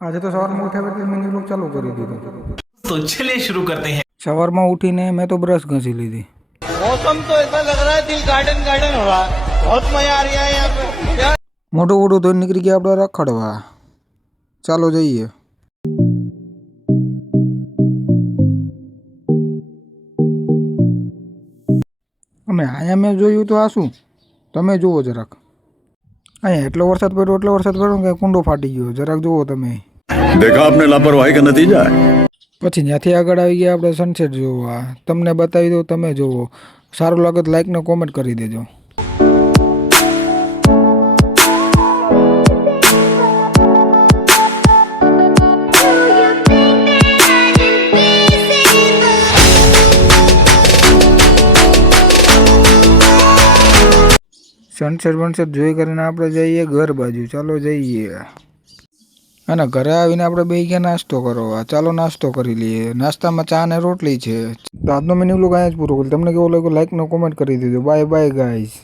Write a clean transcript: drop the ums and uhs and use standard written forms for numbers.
આજે તો સવારમાં ઉઠ્યા પછી મિની બ્લોગ ચાલુ કરી દીધો। तो चलिए शुरू करते हैं। સવારમાં ઉઠીને મેં તો બ્રશ ઘસી લીધી। मौसम तो ऐसा लग रहा है दिल गार्डन गार्डन हो रहा है। बहुत मजा आ रहा है यहाँ पे। મોઢું વોઢું ધોઈને નીકળી ગયા આપણે રખડવા। ચાલો જઈએ। અમે અહીંયા મેં જોયું તો આ શું તમે જુઓ જરાક। અહીંયા એટલો વરસાદ પડ્યો કે કુંડો ફાટી ગયો। જરાક જુઓ તમે। देखा आपने लापरवाही का नतीजा है। પછી ત્યાંથી આગળ આવી ગયા આપણે સનસેટ જોવા। તમને બતાવી દઉં, તમે જુઓ। સારું લાગે તો લાઈક ને કોમેન્ટ કરી દેજો। સનસેટ વનસેટ જોઈ કરીને આપણે જઈએ ઘર બાજુ। ચાલો જઈએ। અને ઘરે આવીને આપણે બેસી ગયા નાસ્તો કરવા। ચાલો નાસ્તો કરી લઈએ। નાસ્તામાં ચા અને રોટલી છે। તો આજનો મેન્યુ લોક અહીંયા જ પૂરો કર્યો। તમને કેવો લાગ્યો લાઈક ને કોમેન્ટ કરી દેજો। Bye bye guys.